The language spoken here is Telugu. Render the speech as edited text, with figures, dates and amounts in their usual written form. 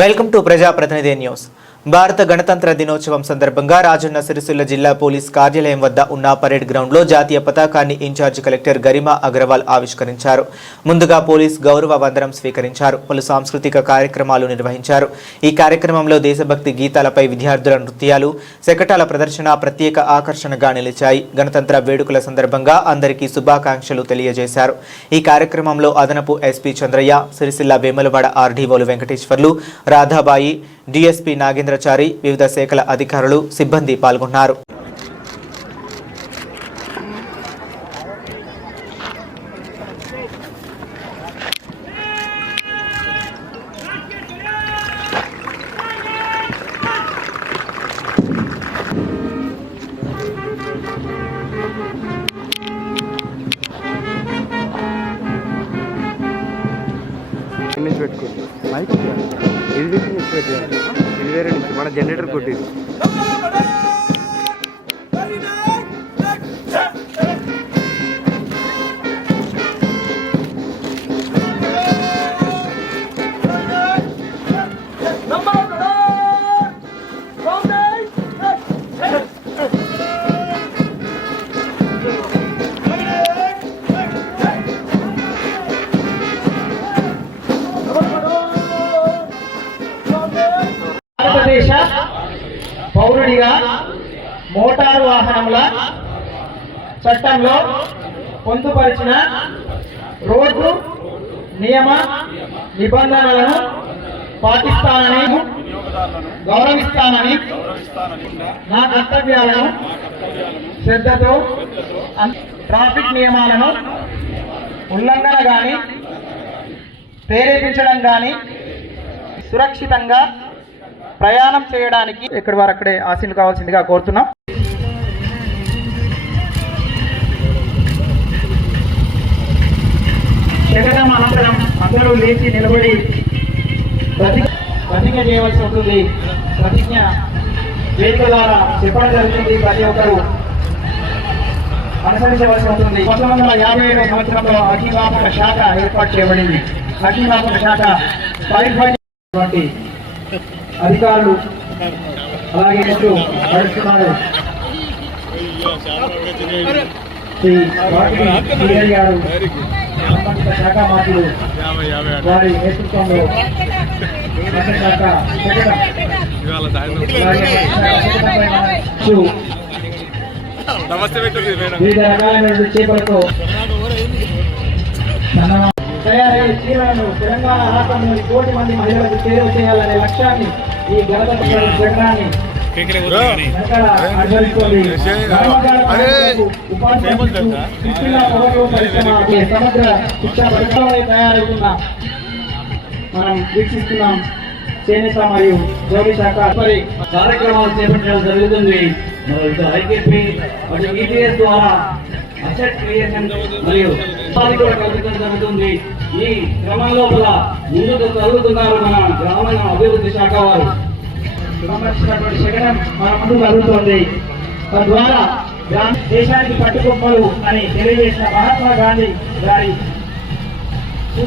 వెల్కమ్ టు ప్రజాప్రతినిధి న్యూస్. భారత గణతంత్ర దినోత్సవం సందర్భంగా రాజన్న సిరిసిల్ల జిల్లా పోలీస్ కార్యాలయం వద్ద ఉన్న పరేడ్ గ్రౌండ్ లో జాతీయ పతాకాన్ని ఇన్ఛార్జ్ కలెక్టర్ గరిమా అగర్వాల్ ఆవిష్కరించారు. ముందుగా పోలీస్ గౌరవ వందనం స్వీకరించారు. పలు సాంస్కృతిక కార్యక్రమాలు నిర్వహించారు. ఈ కార్యక్రమంలో దేశభక్తి గీతాలపై విద్యార్థుల నృత్యాలు, శకటాల ప్రదర్శన ప్రత్యేక ఆకర్షణగా నిలిచాయి. గణతంత్ర వేడుకల సందర్భంగా అందరికీ శుభాకాంక్షలు తెలియజేశారు. ఈ కార్యక్రమంలో అదనపు ఎస్పీ చంద్రయ్య, సిరిసిల్ల వేములవాడ ఆర్డీఓలు వెంకటేశ్వర్లు, రాధాబాయి, డిఎస్పీ నాగేంద్రచారి, వివిధ శాఖల అధికారులు, సిబ్బంది పాల్గొన్నారు. ఇది వేరే నుంచి మన జనరేటర్ కొట్టింది. భారతదేశ పౌరుడిగా మోటారు వాహనముల చట్టంలో పొందుపరిచిన రోడ్డు నియమ నిబంధనలను పాటిస్తానని, గౌరవిస్తానని, నా కర్తవ్యాలను శ్రద్ధతో ట్రాఫిక్ నియమాలను ఉల్లంఘన గాని ప్రేరేపించడం గాని సురక్షితంగా ప్రయాణం చేయడానికి ఎక్కడి వారు అక్కడే ఆశీలు కావాల్సిందిగా కోరుతున్నాం. శకటం అనంతరం అందరూ లేచి నిలబడి ప్రతిజ్ఞ చేయవలసి ఉంటుంది. ప్రతిజ్ఞ వేదిక ద్వారా చెప్పడం జరుగుతుంది. ప్రతి ఒక్కరు అనుసరించవలసి ఉంటుంది. 1957 సంవత్సరంలో అగ్నిమాపక శాఖ ఏర్పాటు చేయబడింది. అగ్నిమాపక శాఖ వంటి అధికారులు అలాగే నడుస్తున్నారు. గారు సంబంధిత శాఖ మంత్రులు వారి నేతృత్వంలో శాఖ వివిధ రకాలైన చేపలతో తయారయ్యే చీరలను తెలంగాణ రాష్ట్రంలోని 1 కోటి మంది మహిళలకు చేరువ చేయాలనే లక్ష్యాన్ని ఈ గణతంత్ర జగనాన్ని సమగ్ర శిక్షణ పరిశ్రమలో తయారవుతున్న మనం వీక్షిస్తున్నాం. చేనేత మరియు జౌళి శాఖ కార్యక్రమాలు చేపట్టడం జరుగుతుంది. ఐకేపీ మరియు ఈటీఎస్ ద్వారా అసెట్ క్రియేషన్ మరియు కూడా కల్పించడం జరుగుతుంది. ఈ క్రమం లోపల ముందుకు జరుగుతున్నారు మన గ్రామీణ అభివృద్ధి శాఖ వారు సంబంధించినటువంటి శకటం మన ముందు జరుగుతోంది. తద్వారా దేశానికి పట్టుకొమ్మలు అని తెలియజేసిన మహాత్మా గాంధీ గారి